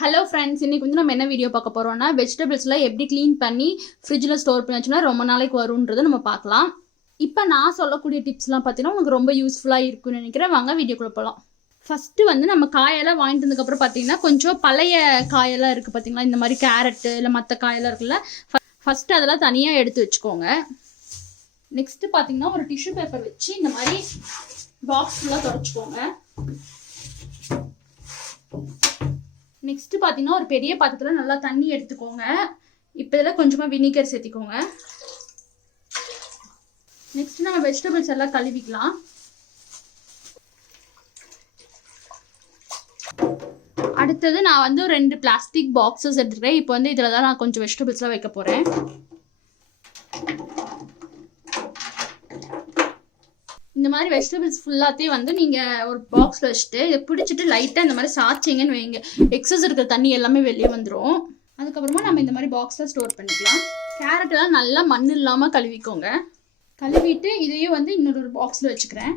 Hello friends, இன்னைக்கு வந்து நம்ம என்ன வீடியோ பார்க்க போறோம்னா வெஜிடபிள்ஸ்லாம் எப்படி க்ளீன் பண்ணி ஃப்ரிட்ஜில் ஸ்டோர் பண்ணி வச்சோம்னா ரொம்ப நாளைக்கு வரும்ன்றதை நம்ம பார்க்கலாம். இப்போ நான் சொல்லக்கூடிய டிப்ஸ்லாம் பார்த்தீங்கன்னா உங்களுக்கு ரொம்ப யூஸ்ஃபுல்லாக இருக்கும்னு நினைக்கிறேன். வாங்க வீடியோக்குள்ள போகலாம். ஃபஸ்ட்டு வந்து நம்ம காயெல்லாம் வாங்கிட்டு வந்ததுக்கப்புறம் பார்த்தீங்கன்னா கொஞ்சம் பழைய காயெல்லாம் இருக்குது பார்த்தீங்களா, இந்த மாதிரி கேரட்டு இல்லை மற்ற காயெல்லாம் இருக்குல்ல, ஃபஸ்ட்டு அதெல்லாம் தனியாக எடுத்து வச்சுக்கோங்க. நெக்ஸ்ட்டு பார்த்தீங்கன்னா ஒரு டிஷ்யூ பேப்பர் வச்சு இந்த மாதிரி பாக்ஸ் ஃபுல்லாக தொடச்சிக்கோங்க. நெக்ஸ்ட் பார்த்தீங்கன்னா ஒரு பெரிய பாத்திரத்தில் நல்லா தண்ணி எடுத்துக்கோங்க. இப்போ இதில் கொஞ்சமாக வினிகர் சேர்த்திக்கோங்க. நெக்ஸ்ட் நம்ம வெஜிடபிள்ஸ் எல்லாம் கழுவிக்கலாம். அடுத்தது நான் வந்து 2 பிளாஸ்டிக் பாக்ஸஸ் எடுத்துக்கிறேன். இப்போ வந்து இதில் தான் நான் கொஞ்சம் வெஜிடபிள்ஸ்லாம் வைக்க போகிறேன். இந்த மாதிரி வெஜிடபிள்ஸ் ஃபுல்லாத்தையும் வந்து நீங்கள் ஒரு பாக்ஸில் வச்சுட்டு இதை பிடிச்சிட்டு லைட்டாக இந்த மாதிரி சாய்ச்சிங்கன்னு வைங்க. எக்ஸஸ் இருக்கிற தண்ணி எல்லாமே வெளியே வந்துடும். அதுக்கப்புறமா நம்ம இந்த மாதிரி பாக்ஸில் ஸ்டோர் பண்ணிக்கலாம். கேரட்டெல்லாம் நல்லா மண் இல்லாமல் கழுவிக்கோங்க. கழுவிட்டு இதையும் வந்து இன்னொரு பாக்ஸில் வச்சுக்கிறேன்.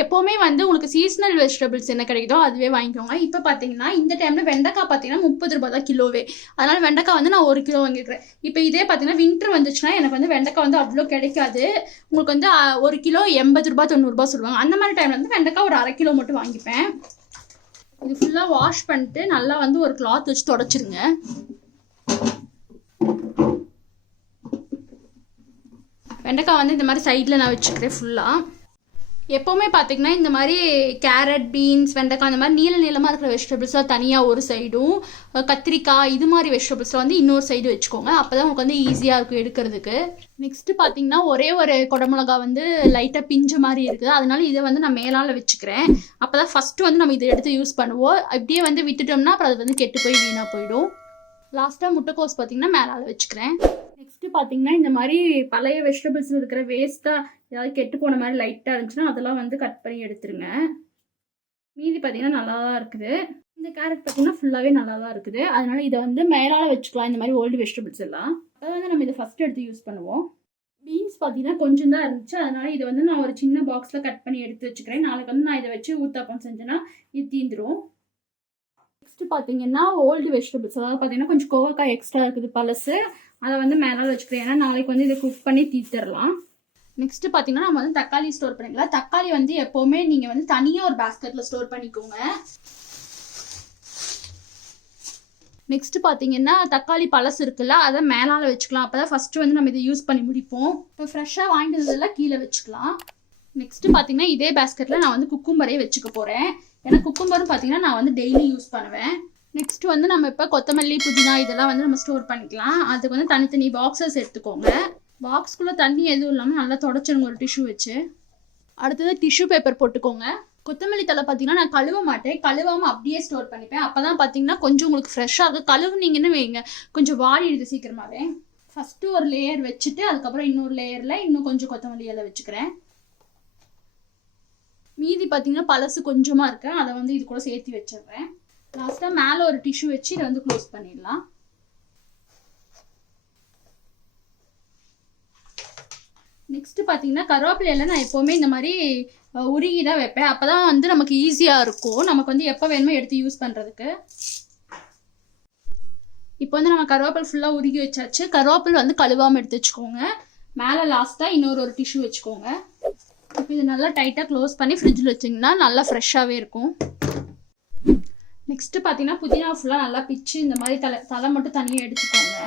எப்போவுமே வந்து உங்களுக்கு சீசனல் வெஜிடபிள்ஸ் என்ன கிடைக்குதோ அதுவே வாங்கிக்கோங்க. இப்போ பார்த்தீங்கன்னா இந்த டைமில் வெண்டைக்காய் பார்த்தீங்கன்னா 30 ரூபா தான் கிலோவே. அதனால் வெண்டைக்காய் வந்து நான் 1 கிலோ வாங்கிக்கிறேன். இப்போ இதே பார்த்தீங்கன்னா வின்டர் வந்துச்சுன்னா எனக்கு வந்து வெண்டைக்காய் வந்து அவ்வளோ கிடைக்காது. உங்களுக்கு வந்து 1 கிலோ 80 ரூபா 90 ரூபா சொல்லுவாங்க. அந்த மாதிரி டைமில் வந்து வெண்டைக்காய் ஒரு 1/2 கிலோ மட்டும் வாங்கிப்பேன். இது ஃபுல்லாக வாஷ் பண்ணிட்டு நல்லா வந்து ஒரு கிளாத் வச்சு தொடச்சிருங்க. வெண்டைக்காய் வந்து இந்த மாதிரி சைடில் நான் வச்சுக்கிறேன் ஃபுல்லாக. எப்போவுமே பார்த்தீங்கன்னா இந்த மாதிரி கேரட், பீன்ஸ், வெண்டைக்காய் இந்த மாதிரி நீளமாக இருக்கிற வெஜிடபிள்ஸ்லாம் தனியாக ஒரு சைடும், கத்திரிக்காய் இது மாதிரி வெஜிடபிள்ஸ்லாம் வந்து இன்னொரு சைடு வச்சுக்கோங்க. அப்போ தான் உங்களுக்கு வந்து ஈஸியாக இருக்கும் எடுக்கிறதுக்கு. நெக்ஸ்ட்டு பார்த்தீங்கன்னா ஒரே ஒரு குடமிளகா வந்து லைட்டாக பிஞ்ச மாதிரி இருக்குது. அதனால இதை வந்து நான் மேலால் வச்சுக்கிறேன். அப்போ தான் ஃபஸ்ட்டு வந்து நம்ம இதை எடுத்து யூஸ் பண்ணுவோம். அப்படியே வந்து விட்டுட்டோம்னா அப்புறம் அது வந்து கெட்டு போய் வீணாக போயிடும். லாஸ்ட்டாக முட்டைக்கோஸ் பார்த்தீங்கன்னா மேலால் வச்சுக்கிறேன். நெக்ஸ்ட்டு பார்த்தீங்கன்னா இந்த மாதிரி பழைய வெஜிடபிள்ஸில் இருக்கிற வேஸ்ட்டாக ஏதாவது கெட்டு போன மாதிரி லைட்டாக இருந்துச்சுன்னா அதெல்லாம் வந்து கட் பண்ணி எடுத்துருங்க. மீதி பார்த்தீங்கன்னா நல்லா தான் இருக்குது. இந்த கேரட் பார்த்தீங்கன்னா ஃபுல்லாகவே நல்லா தான் இருக்குது. அதனால் இதை வந்து மேலால் வச்சுக்கலாம். இந்த மாதிரி ஓல்டு வெஜிடபிள்ஸ் எல்லாம் அதை வந்து நம்ம இதை ஃபஸ்ட்டு எடுத்து யூஸ் பண்ணுவோம். பீன்ஸ் பார்த்தீங்கன்னா கொஞ்சம் தான் இருந்துச்சு. அதனால் இதை வந்து நான் ஒரு சின்ன பாக்ஸில் கட் பண்ணி எடுத்து வச்சுக்கிறேன். நாளைக்கு வந்து நான் இதை வச்சு ஊத்தாப்பம் செஞ்சேன்னா இது தீந்துடும். நெக்ஸ்ட்டு பார்த்தீங்கன்னா ஓல்டு வெஜிடபிள்ஸ், அதாவது பார்த்தீங்கன்னா கொஞ்சம் கோவக்காய் எக்ஸ்ட்ரா இருக்குது பழசு, அதை வந்து மேலால் வச்சுக்கிறேன். ஏன்னா நாளைக்கு வந்து இதை குக் பண்ணி தீர்த்திடலாம். நெக்ஸ்ட் பார்த்தீங்கன்னா நம்ம வந்து தக்காளி ஸ்டோர் பண்ணிக்கலாம். தக்காளி வந்து எப்போவுமே நீங்கள் வந்து தனியாக ஒரு பேஸ்கெட்டில் ஸ்டோர் பண்ணிக்கோங்க. நெக்ஸ்ட் பார்த்தீங்கன்னா தக்காளி பழசு இருக்குல்ல, அதை மேலால் வச்சுக்கலாம். அப்போ தான் ஃபஸ்ட்டு வந்து நம்ம இதை யூஸ் பண்ணி முடிப்போம். இப்போ ஃப்ரெஷ்ஷாக வாங்கிட்டு வந்ததெல்லாம் கீழே வச்சுக்கலாம். நெக்ஸ்ட் பார்த்தீங்கன்னா இதே பேஸ்கெட்டில் நான் வந்து குக்கும்பரே வச்சுக்க போகிறேன். ஏன்னா குக்கும்பரும் பார்த்தீங்கன்னா நான் வந்து டெய்லி யூஸ் பண்ணுவேன். நெக்ஸ்ட் வந்து நம்ம இப்போ கொத்தமல்லி, புதினா இதெல்லாம் வந்து நம்ம ஸ்டோர் பண்ணிக்கலாம். அதுக்கு வந்து தனித்தனி பாக்ஸஸ் எடுத்துக்கோங்க. பாக்ஸ்குள்ளே தண்ணி எதுவும் இல்லாமல் நல்லா தொடச்சிருங்க ஒரு டிஷ்யூ வச்சு. அடுத்தது டிஷ்யூ பேப்பர் போட்டுக்கோங்க. கொத்தமல்லி தலை பார்த்தீங்கன்னா நான் கழுவ மாட்டேன், கழுவாமல் அப்படியே ஸ்டோர் பண்ணிப்பேன். அப்போ தான் பார்த்தீங்கன்னா கொஞ்சம் உங்களுக்கு ஃப்ரெஷ்ஷாக இருக்கும். கழுவுனீங்கன்னு வைங்க கொஞ்சம் வாடிடுது சீக்கிரமாகவே. ஃபஸ்ட்டு ஒரு லேயர் வச்சுட்டு அதுக்கப்புறம் இன்னொரு லேயரில் இன்னும் கொஞ்சம் கொத்தமல்லி இலை வச்சுக்கிறேன். மீதி பார்த்தீங்கன்னா பழசு கொஞ்சமாக இருக்கு, அதை வந்து இது கூட சேர்த்து வச்சிடுறேன். லாஸ்ட்டாக மேலே ஒரு டிஷ்யூ வச்சு இதை வந்து க்ளோஸ் பண்ணிடலாம். நெக்ஸ்ட்டு பார்த்தீங்கன்னா கருவேப்பிலையில நான் எப்போவுமே இந்த மாதிரி உருகி தான் வைப்பேன். அப்போ தான் வந்து நமக்கு ஈஸியாக இருக்கும், நமக்கு வந்து எப்போ வேணுமோ எடுத்து யூஸ் பண்ணுறதுக்கு. இப்போ வந்து நம்ம கருவேப்பிலை ஃபுல்லாக உருகி வச்சாச்சு. கருவேப்பிலை வந்து கழுவாமல் எடுத்து வச்சுக்கோங்க. மேலே லாஸ்ட்டாக இன்னொரு டிஷ்யூ வச்சுக்கோங்க. இப்போ இது நல்லா டைட்டாக க்ளோஸ் பண்ணி ஃப்ரிட்ஜில் வச்சிங்கன்னா நல்லா ஃப்ரெஷ்ஷாகவே இருக்கும். நெக்ஸ்ட்டு பார்த்தீங்கன்னா புதினா ஃபுல்லாக நல்லா பிச்சு இந்த மாதிரி தலை மட்டும் தனியாக எடுத்துக்கோங்க.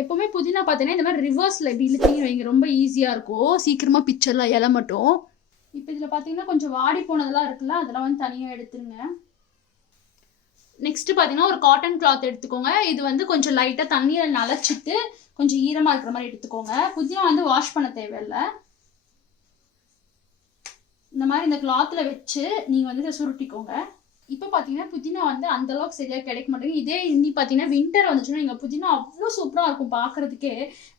எப்போவுமே புதினா பார்த்தீங்கன்னா இந்த மாதிரி ரிவர்ஸில் இப்படி இழுத்தீங்க வைங்க, ரொம்ப ஈஸியாக இருக்கும், சீக்கிரமாக பிச்சிடலாம் இலை மட்டும். இப்போ இதில் பார்த்தீங்கன்னா கொஞ்சம் வாடி போனதெல்லாம் இருக்குல்ல, அதெல்லாம் வந்து தனியாக எடுத்துருங்க. நெக்ஸ்ட்டு பார்த்தீங்கன்னா ஒரு காட்டன் கிளாத் எடுத்துக்கோங்க. இது வந்து கொஞ்சம் லைட்டாக தண்ணியில் நனைச்சிட்டு கொஞ்சம் ஈரமாக இருக்கிற மாதிரி எடுத்துக்கோங்க. புதினா வந்து வாஷ் பண்ண தேவையில்லை. இந்த மாதிரி இந்த கிளாத்தில் வச்சு நீங்கள் வந்து இதை சுருட்டிக்கோங்க. இப்போ பார்த்தீங்கன்னா புதினா வந்து அந்தளவுக்கு சரியாக கிடைக்க மாட்டேங்குது. இதே இன்னி பார்த்தீங்கன்னா வின்டர் வந்துச்சுன்னா நீங்கள் புதினா அவ்வளோ சூப்பராக இருக்கும் பார்க்குறதுக்கே.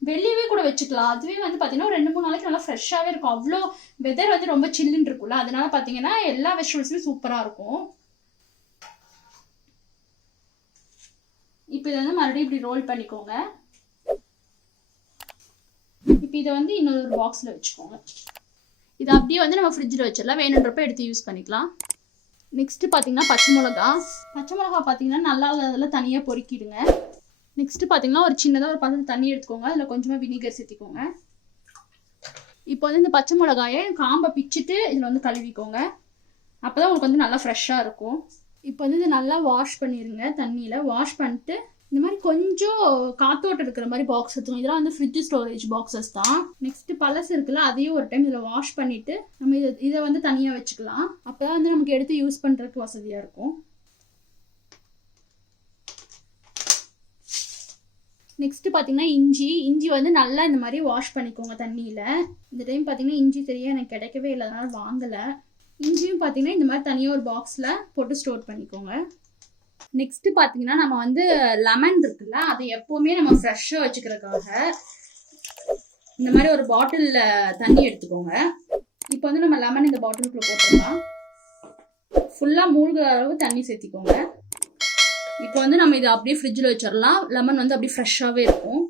வெளியவே கூட வச்சுக்கலாம். அதுவே வந்து பார்த்தீங்கன்னா ஒரு 2-3 நாளைக்கு நல்லா ஃப்ரெஷ்ஷாகவே இருக்கும். அவ்வளோ வெதர் வந்து ரொம்ப சில்லுன்னு இருக்கும்ல, அதனால பார்த்தீங்கன்னா எல்லா வெஜிடபிள்ஸுமே சூப்பராக இருக்கும். இப்போ இதை வந்து மறுபடியும் இப்படி ரோல் பண்ணிக்கோங்க. இப்போ இதை வந்து இன்னொரு பாக்ஸில் வச்சுக்கோங்க. இதை அப்படியே வந்து நம்ம ஃப்ரிட்ஜில் வச்சிடலாம், வேணுன்றப்ப எடுத்து யூஸ் பண்ணிக்கலாம். நெக்ஸ்ட்டு பார்த்தீங்கன்னா பச்சை மிளகா பச்சை மிளகாய் பார்த்தீங்கன்னா நல்லா அதில் தனியாக பொறுக்கிடுங்க. நெக்ஸ்ட்டு பார்த்தீங்கன்னா ஒரு சின்னதாக ஒரு பாத்திரம் தண்ணி எடுத்துக்கோங்க. அதில் கொஞ்சமாக வினிகர் சேர்த்திக்கோங்க. இப்போ வந்து இந்த பச்சை மிளகாயை காம்பை பிச்சுட்டு இதில் வந்து கழுவிக்கோங்க. அப்போ தான் உங்களுக்கு வந்து நல்லா ஃப்ரெஷ்ஷாக இருக்கும். இப்போ வந்து இது நல்லா வாஷ் பண்ணிடுங்க. தண்ணியில் வாஷ் பண்ணிட்டு இந்த மாதிரி கொஞ்சம் காத்தோட்டம் இருக்கிற மாதிரி பாக்ஸ் எடுத்துக்கோங்க. இதெல்லாம் வந்து ஃப்ரிட்ஜ் ஸ்டோரேஜ் பாக்ஸஸ் தான். நெக்ஸ்ட்டு பழசு இருக்குல்ல, அதையும் ஒரு டைம் இதில் வாஷ் பண்ணிவிட்டு நம்ம இதை வந்து தனியாக வச்சுக்கலாம். அப்போ தான் வந்து நமக்கு எடுத்து யூஸ் பண்ணுறதுக்கு வசதியாக இருக்கும். நெக்ஸ்ட்டு பார்த்தீங்கன்னா இஞ்சி வந்து நல்லா இந்த மாதிரி வாஷ் பண்ணிக்கோங்க தண்ணியில். இந்த டைம் பார்த்தீங்கன்னா இஞ்சி சரியாக எனக்கு கிடைக்கவே இல்லை, அதனால் வாங்கலை. இஞ்சியும் பார்த்தீங்கன்னா இந்த மாதிரி தனியாக ஒரு பாக்ஸில் போட்டு ஸ்டோர் பண்ணிக்கோங்க. நெக்ஸ்ட்டு பார்த்தீங்கன்னா நம்ம வந்து லெமன் இருக்குல்ல, அதை எப்போவுமே நம்ம ஃப்ரெஷ்ஷாக வச்சுக்கிறதுக்காக இந்த மாதிரி ஒரு பாட்டிலில் தண்ணி எடுத்துக்கோங்க. இப்போ வந்து நம்ம லெமன் இந்த பாட்டிலுக்குள்ளே போட்டுடலாம். ஃபுல்லாக மூழ்கிற அளவு தண்ணி சேர்த்திக்கோங்க. இப்போ வந்து நம்ம இதை அப்படியே ஃப்ரிட்ஜில் வச்சிடலாம். லெமன் வந்து அப்படியே ஃப்ரெஷ்ஷாகவே இருக்கும்.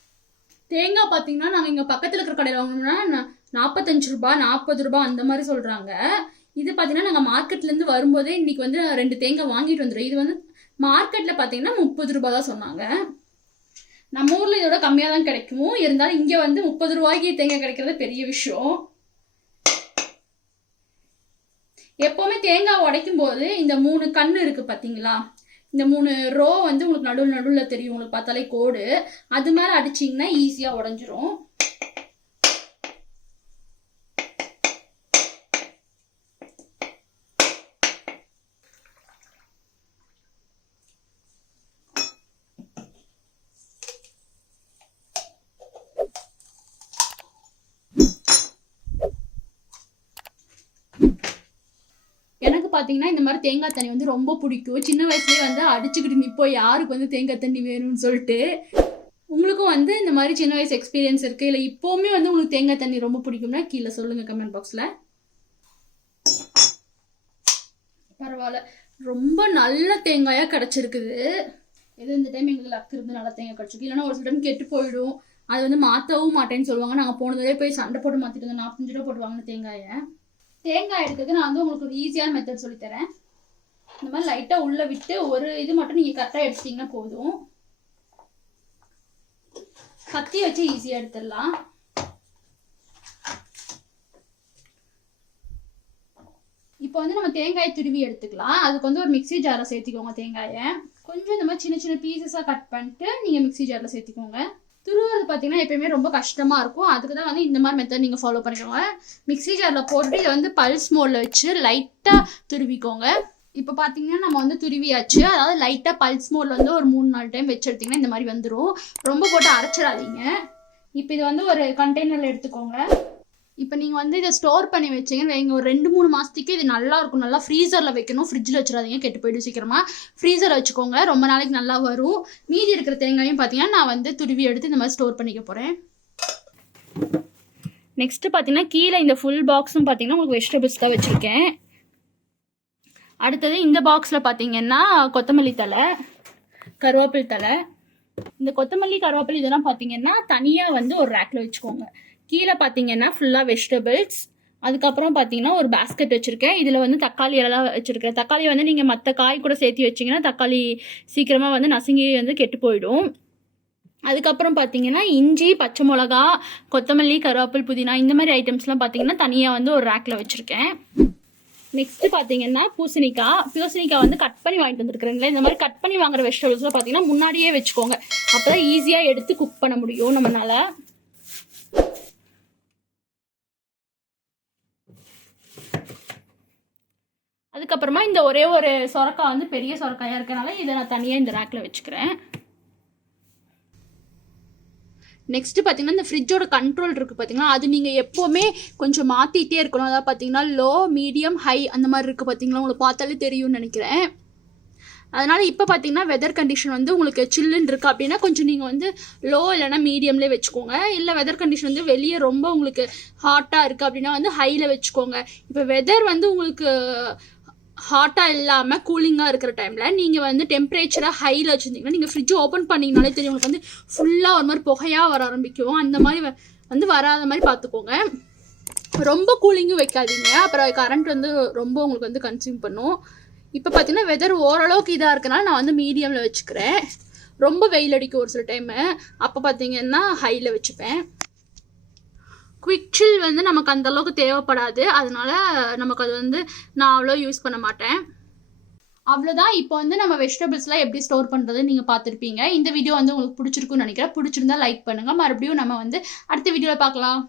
தேங்காய் பார்த்தீங்கன்னா நாங்கள் இங்கே பக்கத்தில் இருக்கிற கடையில் வாங்கணும்னா 45 ரூபா 40 ரூபா அந்த மாதிரி சொல்கிறாங்க. இது பார்த்தீங்கன்னா நாங்கள் மார்க்கெட்லேருந்து வரும்போதே இன்றைக்கி வந்து 2 தேங்காய் வாங்கிட்டு வந்துடும். இது வந்து மார்க்கெட்டில் பார்த்தீங்கன்னா 30 ரூபா தான் சொன்னாங்க. நம்ம ஊரில் இதோட கம்மியாக தான் கிடைக்கும். இருந்தாலும் இங்கே வந்து 30 ரூபாய்க்கு தேங்காய் கிடைக்கிறது பெரிய விஷயம். எப்போவுமே தேங்காய் உடைக்கும் போது இந்த 3 கண் இருக்குது பார்த்தீங்களா, இந்த 3 ரோ வந்து உங்களுக்கு நடுவில் தெரியும், உங்களுக்கு பார்த்தாலே கோடு, அது மேலே அடிச்சிங்கன்னா ஈஸியாக உடஞ்சிரும். பார்த்தீங்கன்னா இந்த மாதிரி தேங்காய் தண்ணி வந்து ரொம்ப பிடிக்கும். சின்ன வயசுலேயே வந்து அடிச்சுக்கிட்டு நிற்போம் யாருக்கு வந்து தேங்காய் தண்ணி வேணும்னு சொல்லிட்டு. உங்களுக்கும் வந்து இந்த மாதிரி சின்ன வயசு எக்ஸ்பீரியன்ஸ் இருக்குது, இல்லை இப்போவுமே வந்து உங்களுக்கு தேங்காய் தண்ணி ரொம்ப பிடிக்கும்னா கீழே சொல்லுங்கள் கமெண்ட் பாக்ஸில். பரவாயில்ல, ரொம்ப நல்ல தேங்காயாக கிடச்சிருக்குது. எது இந்த டைம் எங்களுக்கு லக்கு இருந்து நல்ல தேங்காய் கிடச்சிருக்கு. இல்லைன்னா ஒரு சில டைம் கெட்டு போயிடும், அது வந்து மாற்றவும் மாட்டேன்னு சொல்லுவாங்க. நாங்கள் போனதே போய் சண்டை போட்டு மாற்றிட்டு இருந்தோம். 45 ரூபா போட்டு வாங்கின தேங்காய் எடுக்கிறதுக்கு நான் வந்து உங்களுக்கு ஒரு ஈஸியான மெத்தட் சொல்லித்தரேன். இந்த மாதிரி லைட்டாக உள்ளே விட்டு ஒரு இது மட்டும் நீங்கள் கரெக்டாக எடுத்துட்டிங்கன்னா போதும். கத்தி வச்சு ஈஸியாக எடுத்துடலாம். இப்போ வந்து நம்ம தேங்காயை துருவி எடுத்துக்கலாம். அதுக்கு வந்து ஒரு மிக்ஸி ஜாரை சேர்த்திக்கோங்க. தேங்காயை கொஞ்சம் இந்த மாதிரி சின்ன சின்ன பீசஸாக கட் பண்ணிட்டு நீங்கள் மிக்ஸி ஜாரில் சேர்த்திக்கோங்க. துருவுறது பார்த்தீங்கன்னா எப்பயுமே ரொம்ப கஷ்டமாக இருக்கும். அதுக்கு தான் வந்து இந்த மாதிரி மெத்தட் நீங்கள் ஃபாலோ பண்ணிக்கோங்க. மிக்ஸி ஜாரில் போட்டு இதை வந்து பல்ஸ் மோடில் வச்சு லைட்டாக துருவிக்கோங்க. இப்போ பார்த்தீங்கன்னா நம்ம வந்து துருவியாச்சு. அதாவது லைட்டாக பல்ஸ் மோடில் வந்து ஒரு 3-4 டைம் வச்சு எடுத்திங்கன்னா இந்த மாதிரி வந்துடும். ரொம்ப போட்டு அரைச்சிடாதீங்க. இப்போ இது வந்து ஒரு கண்டெய்னரில் எடுத்துக்கோங்க. இப்போ நீங்கள் வந்து இதை ஸ்டோர் பண்ணி வச்சிங்கன்னு வைங்க, ஒரு 2-3 மாதத்துக்கு இது நல்லா இருக்கும். நல்லா ஃப்ரீசரில் வைக்கணும், ஃப்ரிட்ஜில் வச்சிடாதீங்க, கெட்டு போய்டும் சீக்கிரமாக. ஃப்ரீசரில் வச்சுக்கோங்க, ரொம்ப நாளைக்கு நல்லா வரும். மீதி இருக்கிற தேங்காயும் பார்த்தீங்கன்னா நான் வந்து துருவி எடுத்து இந்த மாதிரி ஸ்டோர் பண்ணிக்க போகிறேன். நெக்ஸ்ட்டு பார்த்தீங்கன்னா கீழே இந்த ஃபுல் பாக்ஸும் பார்த்தீங்கன்னா உங்களுக்கு வெஜிடபிள்ஸ் தான் வச்சுருக்கேன். அடுத்தது இந்த பாக்ஸில் பார்த்தீங்கன்னா கொத்தமல்லி தழை, கருவேப்பில் தழை. இந்த கொத்தமல்லி கருவேப்பில் இதெல்லாம் பார்த்தீங்கன்னா தனியாக வந்து ஒரு ரேக்கில் வச்சுக்கோங்க. கீழே பார்த்தீங்கன்னா ஃபுல்லாக வெஜிடபிள்ஸ். அதுக்கப்புறம் பார்த்தீங்கன்னா ஒரு பேஸ்கெட் வச்சுருக்கேன். இதில் வந்து தக்காளி எல்லாம் வச்சுருக்கேன். தக்காளி வந்து நீங்கள் மற்ற காய் கூட சேர்த்து வச்சிங்கன்னா தக்காளி சீக்கிரமாக வந்து நசுங்கி வந்து கெட்டு போயிடும். அதுக்கப்புறம் பார்த்தீங்கன்னா இஞ்சி, பச்சை மிளகா, கொத்தமல்லி, கருவேப்பில், புதினா இந்த மாதிரி ஐட்டம்ஸ்லாம் பார்த்தீங்கன்னா தனியாக வந்து ஒரு ரேக்கில் வச்சுருக்கேன். நெக்ஸ்ட்டு பார்த்தீங்கன்னா பூசணிக்காய் வந்து கட் பண்ணி வாங்கிட்டு வந்துருக்குறீங்களா. இந்த மாதிரி கட் பண்ணி வாங்குற வெஜிடபிள்ஸ்லாம் பார்த்தீங்கன்னா முன்னாடியே வச்சுக்கோங்க. அப்போ தான் ஈஸியாக எடுத்து குக் பண்ண முடியும் நம்மளால. அதுக்கப்புறமா இந்த ஒரே ஒரு சொரக்காய் வந்து பெரிய சொரக்காயாக இருக்கனால இதை நான் தனியாக இந்த ரேக்கில் வச்சுக்கிறேன். நெக்ஸ்ட்டு பார்த்தீங்கன்னா இந்த ஃப்ரிட்ஜோட கண்ட்ரோல் இருக்குது பார்த்தீங்கன்னா, அது நீங்கள் எப்போவுமே கொஞ்சம் மாற்றிட்டே இருக்கணும். அதாவது பார்த்தீங்கன்னா லோ, மீடியம், ஹை அந்த மாதிரி இருக்குது பார்த்தீங்களா, உங்களுக்கு பார்த்தாலே தெரியும்னு நினைக்கிறேன். அதனால் இப்போ பார்த்தீங்கன்னா வெதர் கண்டிஷன் வந்து உங்களுக்கு சில்லுன்னு இருக்குது அப்படின்னா கொஞ்சம் நீங்கள் வந்து லோ இல்லைனா மீடியம்லேயே வச்சுக்கோங்க. இல்லை வெதர் கண்டிஷன் வந்து வெளியே ரொம்ப உங்களுக்கு ஹாட்டாக இருக்குது அப்படின்னா வந்து ஹையில் வச்சுக்கோங்க. இப்போ வெதர் வந்து உங்களுக்கு ஹாட்டாக இல்லாமல் கூலிங்காக இருக்கிற டைமில் நீங்கள் வந்து டெம்பரேச்சராக ஹையில் வச்சுருந்தீங்கன்னா நீங்கள் ஃப்ரிட்ஜ் ஓப்பன் பண்ணிங்கனாலே தெரியும் உங்களுக்கு வந்து ஃபுல்லாக ஒரு மாதிரி புகையாக வர ஆரம்பிக்கும். அந்த மாதிரி வந்து வராத மாதிரி பார்த்துக்கோங்க. ரொம்ப கூலிங்கும் வைக்காதீங்க, அப்புறம் கரண்ட் வந்து ரொம்ப உங்களுக்கு வந்து கன்சியூம் பண்ணும். இப்போ பார்த்தீங்கன்னா வெதர் ஓரளவுக்கு இதாக இருக்கனால நான் வந்து மீடியமில் வச்சுக்கிறேன். ரொம்ப வெயில் அடிக்கும் ஒரு சில டைமு, அப்போ பார்த்தீங்கன்னா ஹையில் வச்சுப்பேன். குவிக் சில் வந்து நமக்கு அந்த அளவுக்கு தேவைப்படாது, அதனால நமக்கு அது வந்து நான் அவ்வளோ யூஸ் பண்ண மாட்டேன். அவ்வளோதான். இப்போ வந்து நம்ம வெஜிடபிள்ஸ்லாம் எப்படி ஸ்டோர் பண்ணுறது நீங்கள் பார்த்துருப்பீங்க. இந்த வீடியோ வந்து உங்களுக்கு பிடிச்சிருக்குன்னு நினைக்கிறேன். பிடிச்சிருந்தா லைக் பண்ணுங்கள். மறுபடியும் நம்ம வந்து அடுத்த வீடியோவில் பார்க்கலாம்.